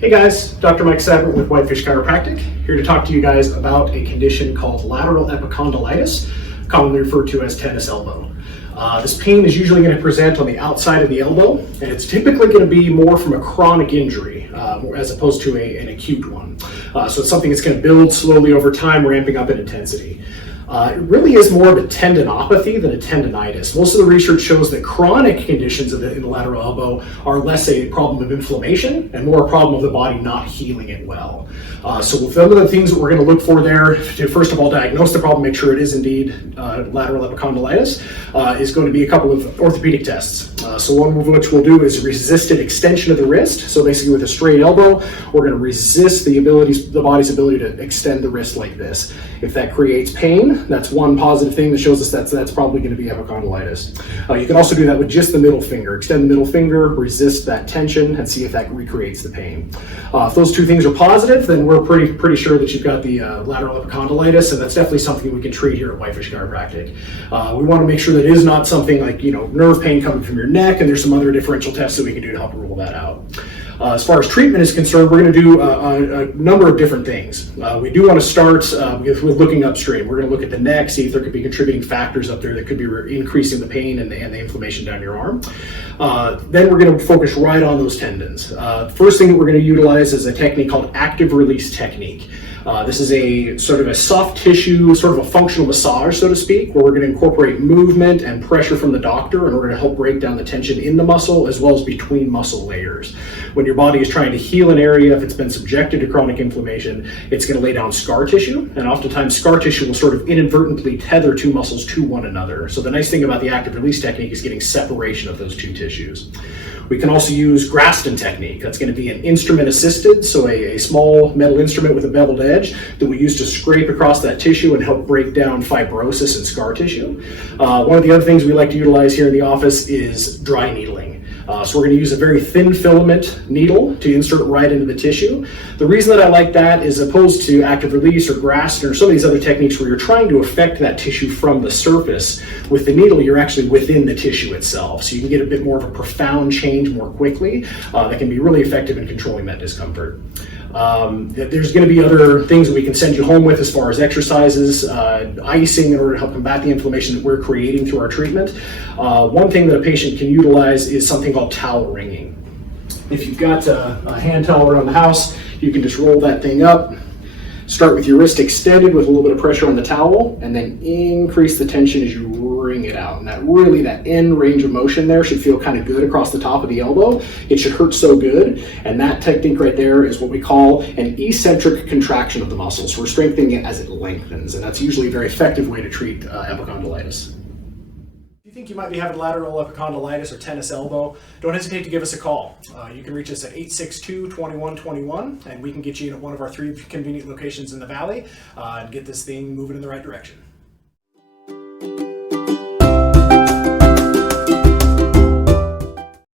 Hey guys, Dr. Mike Sabat with Whitefish Chiropractic, here to talk to you guys about a condition called lateral epicondylitis, commonly referred to as tennis elbow. This pain is usually going to present on the outside of the elbow, and it's typically going to be more from a chronic injury as opposed to an acute one. So it's something that's going to build slowly over time, ramping up in intensity. It really is more of a tendinopathy than a tendinitis. Most of the research shows that chronic conditions in the lateral elbow are less a problem of inflammation and more a problem of the body not healing it well. So some of the things that we're going to look for there to first of all diagnose the problem, make sure it is indeed lateral epicondylitis, is going to be a couple of orthopedic tests. So one of which we'll do is resisted extension of the wrist. So basically with a straight elbow, we're going to resist the body's ability to extend the wrist like this. If that creates pain, that's one positive thing that shows us that's probably going to be epicondylitis. You can also do that with just the middle finger. Extend the middle finger, resist that tension, and see if that recreates the pain. If those two things are positive, then we're pretty sure that you've got the lateral epicondylitis, and that's definitely something we can treat here at Whitefish Chiropractic. We want to make sure that it is not something like nerve pain coming from your neck, and there's some other differential tests that we can do to help rule that out. As far as treatment is concerned, we're going to do a number of different things. We do want to start with looking upstream. We're going to look at the neck, see if there could be contributing factors up there that could be increasing the pain and the inflammation down your arm. Then we're going to focus right on those tendons. First thing that we're going to utilize is a technique called active release technique. This is a sort of a soft tissue, sort of a functional massage, so to speak, where we're going to incorporate movement and pressure from the doctor in order to help break down the tension in the muscle as well as between muscle layers. When your body is trying to heal an area, if it's been subjected to chronic inflammation, it's going to lay down scar tissue, and oftentimes scar tissue will sort of inadvertently tether two muscles to one another. So the nice thing about the active release technique is getting separation of those two tissues. We can also use Graston technique. That's going to be an instrument assisted, so a small metal instrument with a beveled edge that we use to scrape across that tissue and help break down fibrosis and scar tissue. One of the other things we like to utilize here in the office is dry needling. So we're going to use a very thin filament needle to insert right into the tissue. The reason that I like that is opposed to active release or Graston or some of these other techniques where you're trying to affect that tissue from the surface. With the needle, you're actually within the tissue itself. So you can get a bit more of a profound change more quickly that can be really effective in controlling that discomfort. There's going to be other things that we can send you home with as far as exercises, icing in order to help combat the inflammation that we're creating through our treatment. One thing that a patient can utilize is something called towel wringing. If you've got a hand towel around the house, you can just roll that thing up. Start with your wrist extended with a little bit of pressure on the towel, and then increase the tension as you wring it out. And that end range of motion there should feel kind of good across the top of the elbow. It should hurt so good. And that technique right there is what we call an eccentric contraction of the muscle. So we're strengthening it as it lengthens, and that's usually a very effective way to treat epicondylitis. If you think you might be having lateral epicondylitis or tennis elbow, don't hesitate to give us a call. You can reach us at 862-2121, and we can get you in at one of our 3 convenient locations in the valley and get this thing moving in the right direction.